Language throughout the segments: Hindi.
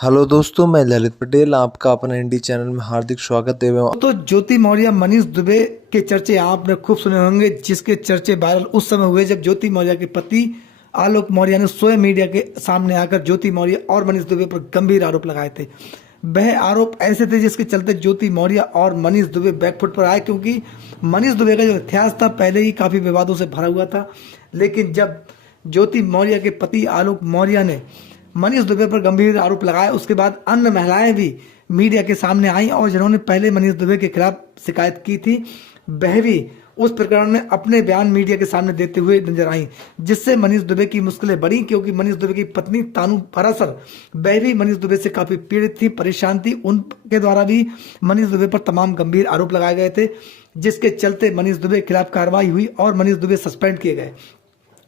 हेलो दोस्तों, मैं ललित पटेल आपका अपना इंडी चैनल में हार्दिक स्वागत एवं तो ज्योति मौर्य मनीष दुबे के चर्चे आपने खूब सुने होंगे, जिसके चर्चे वायरल उस समय हुए जब ज्योति मौर्य के पति आलोक मौर्य ने स्वयं मीडिया के सामने आकर ज्योति मौर्य और मनीष दुबे पर गंभीर आरोप लगाए थे। वह आरोप ऐसे थे जिसके चलते ज्योति मौर्य और मनीष दुबे बैकफुट पर आए, क्योंकि मनीष दुबे का जो इतिहास था पहले ही काफ़ी विवादों से भरा हुआ था। लेकिन जब ज्योति मौर्य के पति आलोक मौर्य ने मनीष दुबे पर गंभीर आरोप लगाए, उसके बाद अन्य महिलाएं भी मीडिया के सामने आई और जिन्होंने पहले मनीष दुबे के खिलाफ शिकायत की थी, वह भी उस प्रकरण में अपने बयान मीडिया के सामने देते हुए नजर आई, जिससे मनीष दुबे की मुश्किलें बढ़ी। क्योंकि मनीष दुबे की पत्नी तानू परासर, वह भी मनीष दुबे से काफी पीड़ित थी, परेशान थी। उनके द्वारा भी मनीष दुबे पर तमाम गंभीर आरोप लगाए गए थे, जिसके चलते मनीष दुबे के खिलाफ कार्रवाई हुई और मनीष दुबे सस्पेंड किए गए।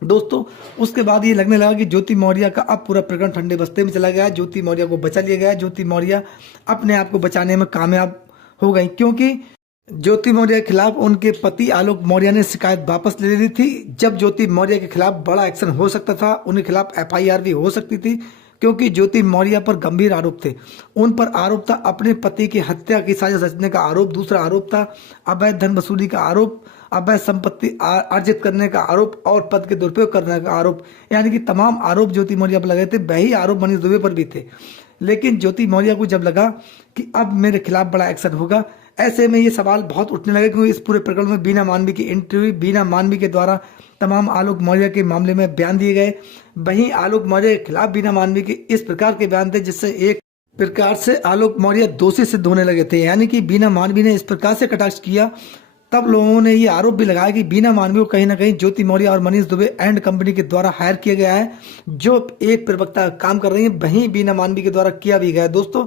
दोस्तों, उसके बाद ये लगने लगा कि ज्योति मौर्य का अब पूरा प्रकरण ठंडे बस्ते में चला गया। ज्योति मौर्य को बचा लिया गया। ज्योति मौर्य अपने आप को बचाने में कामयाब हो गई, क्योंकि ज्योति मौर्य के खिलाफ उनके पति आलोक मौर्य ने शिकायत वापस ले ली थी। जब ज्योति मौर्य के खिलाफ बड़ा एक्शन हो सकता था, उनके खिलाफ FIR भी हो सकती थी, क्योंकि ज्योति मौर्य पर गंभीर आरोप थे। उन पर आरोप था अपने पति की हत्या की साजिश रचने का आरोप, दूसरा आरोप था अवैध धन वसूली का आरोप, अवैध संपत्ति अर्जित करने का आरोप और पद के दुरुपयोग करने का आरोप। यानी कि तमाम आरोप ज्योति मौर्य पर लगे थे, वही आरोप मनीष दुबे पर भी थे। लेकिन ज्योति मौर्य को जब लगा कि अब मेरे खिलाफ बड़ा एक्शन होगा, ऐसे में ये सवाल बहुत उठने लगे, क्योंकि इस पूरे प्रकरण में बीना मानवी की इंटरव्यू, बीना मानवी के द्वारा तमाम आलोक मौर्य के मामले में बयान दिए गए। वहीं आलोक मौर्य के खिलाफ बीना मानवी के इस प्रकार के बयान थे जिससे एक प्रकार से आलोक मौर्य दोषी सिद्ध होने लगे थे। यानी कि बीना मानवी ने इस प्रकार से कटाक्ष किया, तब लोगों ने ये आरोप भी लगाया कि बीना मानवी को कहीं ना कहीं ज्योति मौर्य और मनीष दुबे एंड कंपनी के द्वारा हायर किया गया है, जो एक प्रवक्ता काम कर रही है, वहीं बीना मानवी के द्वारा किया भी गया है। दोस्तों,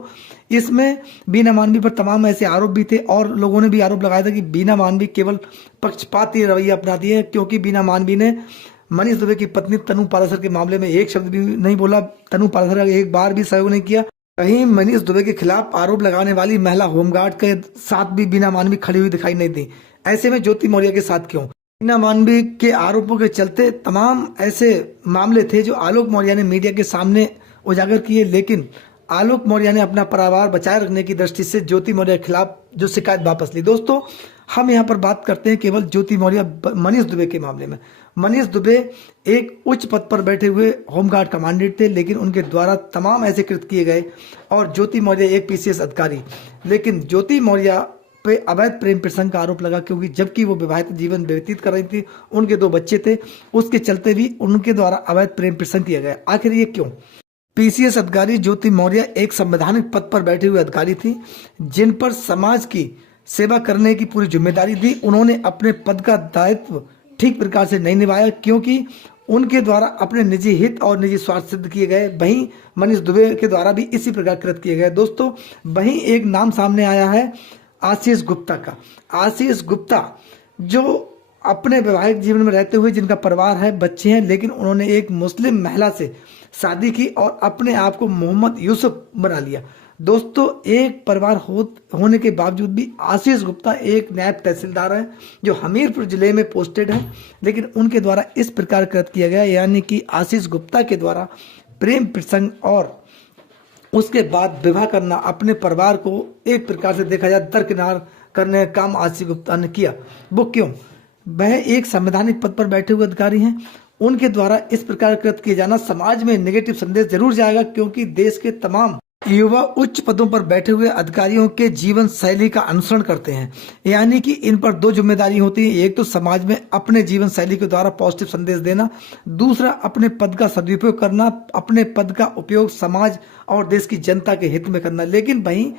इसमें बीना मानवी पर तमाम ऐसे आरोप भी थे और लोगों ने भी आरोप लगाया था कि बीना मानवी केवल पक्षपाती रवैया अपनाती है, क्योंकि बीना मानवी ने मनीष दुबे की पत्नी तनु पारासर के मामले में एक शब्द भी नहीं बोला, तनु पारासर का एक बार भी सहयोग नहीं किया। कहीं मनीष दुबे के खिलाफ आरोप लगाने वाली महिला होमगार्ड के साथ भी बीना मानवी खड़ी हुई दिखाई नहीं दी। ऐसे में ज्योति मौर्य के साथ क्यों? बीना मानवी के आरोपों के चलते तमाम ऐसे मामले थे जो आलोक मौर्य ने मीडिया के सामने उजागर किए, लेकिन आलोक मौर्य ने अपना परिवार बचाए रखने की दृष्टि से ज्योति मौर्य के खिलाफ जो शिकायत वापस ली। दोस्तों, हम यहाँ पर बात करते हैं केवल ज्योति मौर्य मनीष दुबे के मामले में। मनीष दुबे एक उच्च पद पर बैठे हुए होमगार्ड कमांडेंट थे, लेकिन उनके द्वारा तमाम ऐसे कृत्य किए गए, और ज्योति मौर्य एक PCS अधिकारी। लेकिन ज्योति मौर्य पे अवैध प्रेम प्रसंग का आरोप लगा, क्योंकि जबकि वो विवाहित जीवन व्यतीत कर रही थी, उनके 2 बच्चे थे, उसके चलते भी उनके द्वारा अवैध प्रेम प्रसंग किया गया। आखिर ये क्यों? PCS अधिकारी ज्योति मौर्य एक संवैधानिक पद पर बैठे हुए अधिकारी थी, जिन पर समाज की सेवा करने की पूरी जिम्मेदारी थी। उन्होंने अपने पद का दायित्व ठीक प्रकार से नहीं निभाया, क्योंकि उनके द्वारा अपने निजी हित और निजी स्वार्थ सिद्ध किए गए। वहीं मनीष दुबे के द्वारा भी इसी प्रकार कृत किए गए। दोस्तों, वहीं एक नाम सामने आया है आशीष गुप्ता का। आशीष गुप्ता जो अपने वैवाहिक जीवन में रहते हुए, जिनका परिवार है, बच्चे हैं, लेकिन उन्होंने एक मुस्लिम महिला से शादी की और अपने आप को मोहम्मद यूसुफ बना लिया। दोस्तों, एक परिवार होने के बावजूद भी आशीष गुप्ता एक नायब तहसीलदार है जो हमीरपुर जिले में पोस्टेड है, लेकिन उनके द्वारा इस प्रकार कृत किया गया। यानी कि आशीष गुप्ता के द्वारा प्रेम प्रसंग और उसके बाद विवाह करना, अपने परिवार को एक प्रकार से देखा जाए दरकिनार करने का काम आशीष गुप्ता ने किया। वो क्यों? वह एक संवैधानिक पद पर बैठे हुए अधिकारी हैं, उनके द्वारा इस प्रकार कृत किए जाना समाज में नेगेटिव संदेश जरूर जाएगा, क्योंकि देश के तमाम युवा उच्च पदों पर बैठे हुए अधिकारियों के जीवन शैली का अनुसरण करते हैं। यानी कि इन पर 2 जिम्मेदारी होती है, एक तो समाज में अपने जीवन शैली के द्वारा पॉजिटिव संदेश देना, दूसरा अपने पद का सदुपयोग करना, अपने पद का उपयोग समाज और देश की जनता के हित में करना। लेकिन वहीं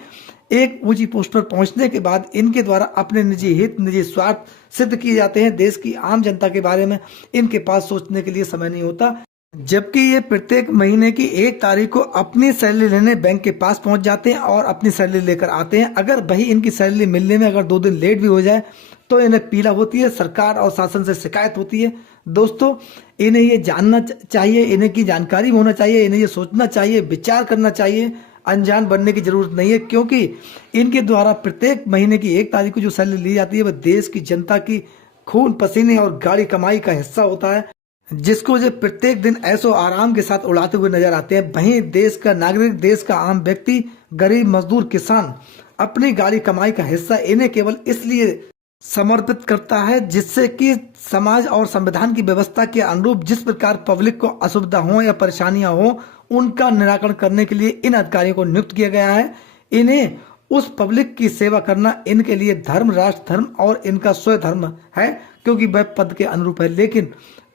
एक ऊंची पोस्ट पर पहुंचने के बाद इनके द्वारा अपने निजी हित, निजी स्वार्थ सिद्ध किए जाते हैं। देश की आम जनता के बारे में इनके पास सोचने के लिए समय नहीं होता, जबकि ये प्रत्येक महीने की 1 तारीख को अपनी सैलरी लेने बैंक के पास पहुंच जाते हैं और अपनी सैलरी लेकर आते हैं। अगर वही इनकी सैलरी मिलने में अगर 2 दिन लेट भी हो जाए तो इन्हें पीड़ा होती है, सरकार और शासन से शिकायत होती है। दोस्तों, इन्हें ये जानना चाहिए, इन्हें की जानकारी होना चाहिए, इन्हें ये सोचना चाहिए, विचार करना चाहिए। अनजान बनने की जरूरत नहीं है, क्योंकि इनके द्वारा प्रत्येक महीने की 1 तारीख को जो सैलरी ली जाती है वह देश की जनता की खून पसीने और गाड़ी कमाई का हिस्सा होता है। जिसको जो प्रत्येक दिन ऐसो आराम के साथ उड़ाते हुए नजर आते हैं। वहीं देश का नागरिक, देश का आम व्यक्ति, गरीब, मजदूर, किसान अपनी गाड़ी कमाई का हिस्सा इन्हें केवल इसलिए समर्पित करता है जिससे कि समाज और संविधान की व्यवस्था के अनुरूप जिस प्रकार पब्लिक को असुविधा हो या परेशानियां हो, उनका निराकरण करने के लिए इन अधिकारियों को नियुक्त किया गया है। इन्हें उस पब्लिक की सेवा करना इनके लिए धर्म, राष्ट्र धर्म और इनका स्वयं धर्म है, क्योंकि वह पद के अनुरूप है। लेकिन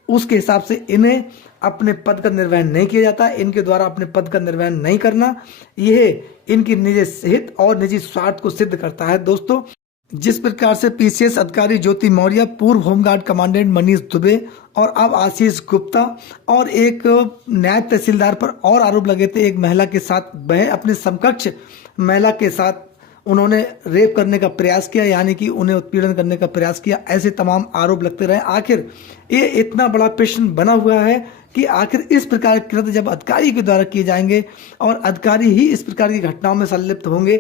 उसके हिसाब से इन्हें अपने पद का निर्वहन नहीं किया जाता। इनके द्वारा अपने पद का निर्वहन नहीं करना, यह इनकी निजी हित और निजी स्वार्थ को सिद्ध करता है। दोस्तों, जिस प्रकार से पीसीएस अधिकारी ज्योति मौर्य, पूर्व होमगार्ड कमांडेंट मनीष दुबे और अब आशीष गुप्ता और एक नायब तहसीलदार पर और आरोप लगे थे एक महिला के साथ, वह अपने समकक्ष महिला के साथ उन्होंने रेप करने का प्रयास किया, यानी कि उन्हें उत्पीड़न करने का प्रयास किया, ऐसे तमाम आरोप लगते रहे। आखिर ये इतना बड़ा प्रश्न बना हुआ है कि आखिर इस प्रकार के कृत्य जब अधिकारी के द्वारा किए जाएंगे और अधिकारी ही इस प्रकार की घटनाओं में संलिप्त होंगे,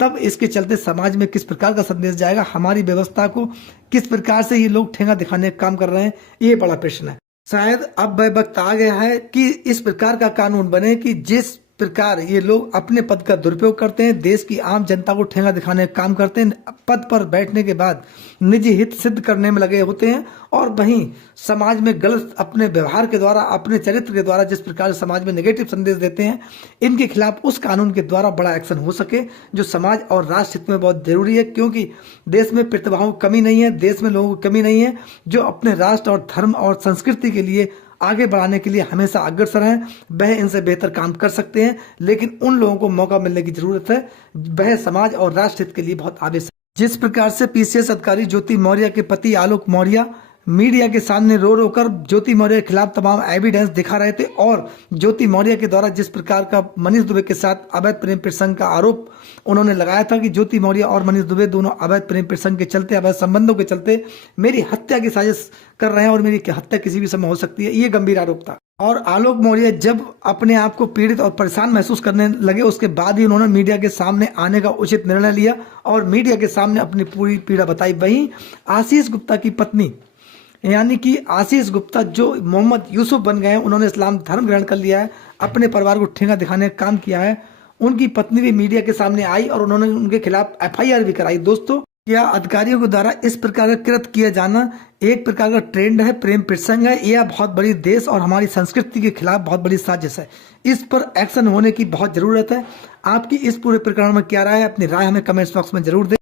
तब इसके चलते समाज में किस प्रकार का संदेश जाएगा, हमारी व्यवस्था को किस प्रकार से ये लोग ठेंगा दिखाने का काम कर रहे हैं, ये बड़ा प्रश्न है। शायद अब वह वक्त आ गया है कि इस प्रकार का कानून बने कि जिस प्रकार ये लोग अपने पद का दुरुपयोग करते हैं, देश की आम जनता को ठेंगा दिखाने का काम करते हैं, पद पर बैठने के बाद निजी हित सिद्ध करने में लगे होते हैं, और वहीं समाज में गलत अपने व्यवहार के द्वारा, अपने चरित्र के द्वारा जिस प्रकार समाज में नेगेटिव संदेश देते हैं, इनके खिलाफ उस कानून के द्वारा बड़ा एक्शन हो सके, जो समाज और राष्ट्र हित में बहुत जरूरी है। क्योंकि देश में प्रतिभाओं की कमी नहीं है, देश में लोगों की कमी नहीं है जो अपने राष्ट्र और धर्म और संस्कृति के लिए आगे बढ़ाने के लिए हमेशा अग्रसर हैं। वह इनसे बेहतर काम कर सकते हैं, लेकिन उन लोगों को मौका मिलने की जरूरत है। वह समाज और राष्ट्र हित के लिए बहुत आवश्यक। जिस प्रकार से पीसीएस अधिकारी ज्योति मौर्य के पति आलोक मौर्य मीडिया के सामने रो रो कर ज्योति मौर्य के खिलाफ तमाम एविडेंस दिखा रहे थे, और ज्योति मौर्य के द्वारा जिस प्रकार का मनीष दुबे के साथ अवैध प्रेम प्रसंग का आरोप उन्होंने लगाया था कि ज्योति मौर्य और मनीष दुबे दोनों अवैध प्रेम प्रसंग के चलते, अवैध संबंधों के चलते मेरी हत्या की साजिश कर रहे हैं और मेरी हत्या किसी भी समय हो सकती है, ये गंभीर आरोप था। और आलोक मौर्य जब अपने आप को पीड़ित और परेशान महसूस करने लगे, उसके बाद ही उन्होंने मीडिया के सामने आने का उचित निर्णय लिया और मीडिया के सामने अपनी पूरी पीड़ा बताई। वहीं आशीष गुप्ता की पत्नी, यानी कि आशीष गुप्ता जो मोहम्मद यूसुफ बन गए हैं, उन्होंने इस्लाम धर्म ग्रहण कर लिया है, अपने परिवार को ठेंगा दिखाने का काम किया है, उनकी पत्नी भी मीडिया के सामने आई और उन्होंने उनके खिलाफ एफआईआर भी कराई। दोस्तों, क्या अधिकारियों के द्वारा इस प्रकार का कृत्य किया जाना एक प्रकार का ट्रेंड है, प्रेम प्रसंग है, यह बहुत बड़ी देश और हमारी संस्कृति के खिलाफ बहुत बड़ी साजिश है। इस पर एक्शन होने की बहुत जरूरत है। आपकी इस पूरे प्रकरण में क्या राय है? अपनी राय हमें कमेंट बॉक्स में जरूर दें।